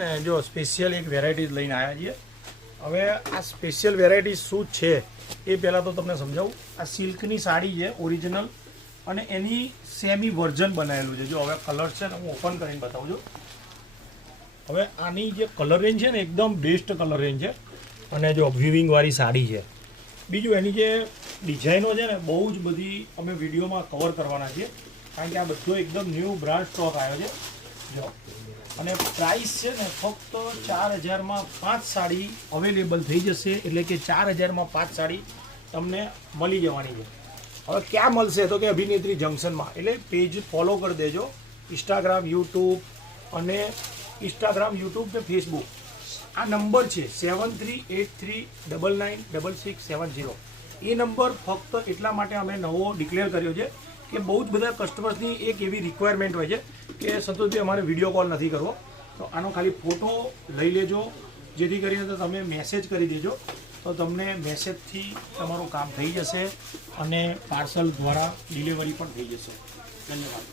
ને જો સ્પેશિયલ એક વેરાયટીઝ લઈને આવ્યા છીએ. હવે આ સ્પેશિયલ વેરાયટી શું છે એ પહેલાં તો તમને સમજાવું. આ સિલ્કની સાડી છે ઓરિજિનલ, અને એની સેમી વર્ઝન બનાવેલું છે. જો હવે કલર છે ને હું ઓપન કરીને બતાવું છું. હવે આની જે કલર રેન્જ છે ને એકદમ બેસ્ટ કલર રેન્જ છે, અને જો વિવિંગવાળી સાડી છે. બીજું એની જે ડિઝાઇનો છે ને બહુ જ બધી અમે વિડીયોમાં કવર કરવાના છીએ, કારણ કે આ બધો એકદમ ન્યૂ બ્રાન્ડ સ્ટોક આવ્યો છે. જો અને પ્રાઇસ છે ને ફક્ત 4000માં 5 સાડી અવેલેબલ થઈ જશે. એટલે કે 4000માં 5 સાડી તમને મળી જવાની છે. હવે ક્યાં મળશે તો કે અભિનેત્રી જંકશનમાં. એટલે પેજ ફોલો કરી દેજો. ઇન્સ્ટાગ્રામ, યુટ્યુબ ને ફેસબુક. આ નંબર છે 7383996670. એ નંબર ફક્ત એટલા માટે અમે નવો ડિક્લેર કર્યો છે કે બહુ જ બધા કસ્ટમર્સની એક એવી રિક્વાયરમેન્ટ હોય છે કે સંતોષભાઈ અમારે વિડીયો કોલ નથી કરવો, તો આનો ખાલી ફોટો લઈ લેજો, જેથી કરીને તો તમે મેસેજ કરી દેજો, તો તમને મેસેજથી તમારું કામ થઈ જશે અને પાર્સલ દ્વારા ડિલિવરી પણ થઈ જશે. ધન્યવાદ.